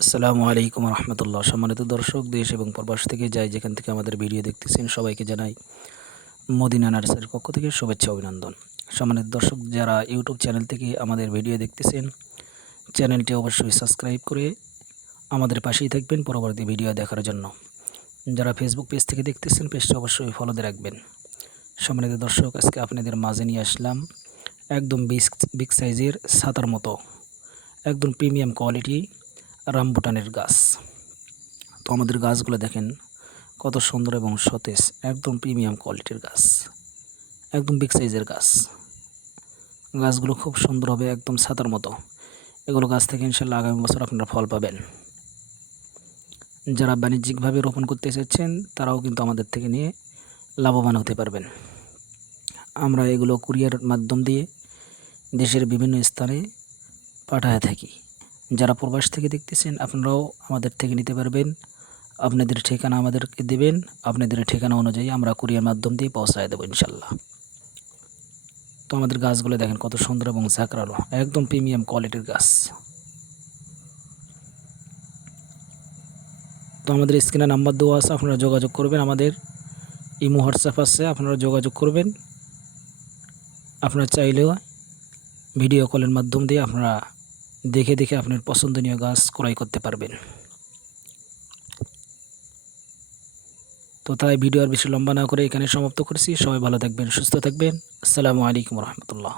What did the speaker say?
আসসালামু আলাইকুম রহমতুল্লাহ। সম্মানিত দর্শক, দেশ এবং প্রবাস থেকে যাই যেখান থেকে আমাদের ভিডিও দেখতেছেন সবাইকে জানাই মদিনা নার্সারির পক্ষ থেকে শুভেচ্ছা অভিনন্দন। সম্মানিত দর্শক, যারা ইউটিউব চ্যানেল থেকে আমাদের ভিডিও দেখতেছেন চ্যানেলটি অবশ্যই সাবস্ক্রাইব করে আমাদের পাশেই থাকবেন পরবর্তী ভিডিও দেখার জন্য। যারা ফেসবুক পেজ থেকে দেখতেছেন পেজটি অবশ্যই ফলোতে রাখবেন। সম্মানিত দর্শক, আজকে আপনাদের মাঝে নিয়ে আসলাম একদম বিগ সাইজের ছাতার মতো একদম প্রিমিয়াম কোয়ালিটি রামবুটানের গাছ। তো আমাদের গাছগুলো দেখেন কত সুন্দর এবং সতেজ, একদম প্রিমিয়াম কোয়ালিটির গাছ, একদম বিগ সাইজের গাছ। গাছগুলো খুব সুন্দর হবে, একদম ছাতার মতো। এগুলো গাছ থেকে ইনশাল্লাহ আগামী বছর আপনারা ফল পাবেন। যারা বাণিজ্যিকভাবে রোপণ করতে চাচ্ছেন তারাও কিন্তু আমাদের থেকে নিয়ে লাভবান হতে পারবেন। আমরা এগুলো কুরিয়ার মাধ্যম দিয়ে দেশের বিভিন্ন স্থানে পাঠায় থাকি। যারা প্রবাস থেকে দেখতেছেন আপনারাও আমাদের থেকে নিতে পারবেন। আপনাদের ঠিকানা আমাদেরকে দেবেন, আপনাদের ঠিকানা অনুযায়ী আমরা কুরিয়ার মাধ্যম দিয়ে পৌঁছায় দেবো ইনশাল্লাহ। তো আমাদের গাছগুলো দেখেন কত সুন্দর এবং ঝাঁকড়ালো, একদম প্রিমিয়াম কোয়ালিটির গাছ। তো আমাদের স্ক্রিনে নাম্বার দেওয়া আছে, আপনারা যোগাযোগ করবেন। আমাদের ইমো হোয়াটসঅ্যাপ আছে, আপনারা যোগাযোগ করবেন। আপনারা চাইলেও ভিডিও কলের মাধ্যম দিয়ে আপনারা দেখে দেখে আপনার পছন্দনীয় গাছ ক্রয় করতে পারবেন। তো তাই ভিডিও আর বেশি লম্বা না করে এখানে সমাপ্ত করছি। সবাই ভালো থাকবেন, সুস্থ থাকবেন। আসসালামু আলাইকুম রহমতুল্লাহ।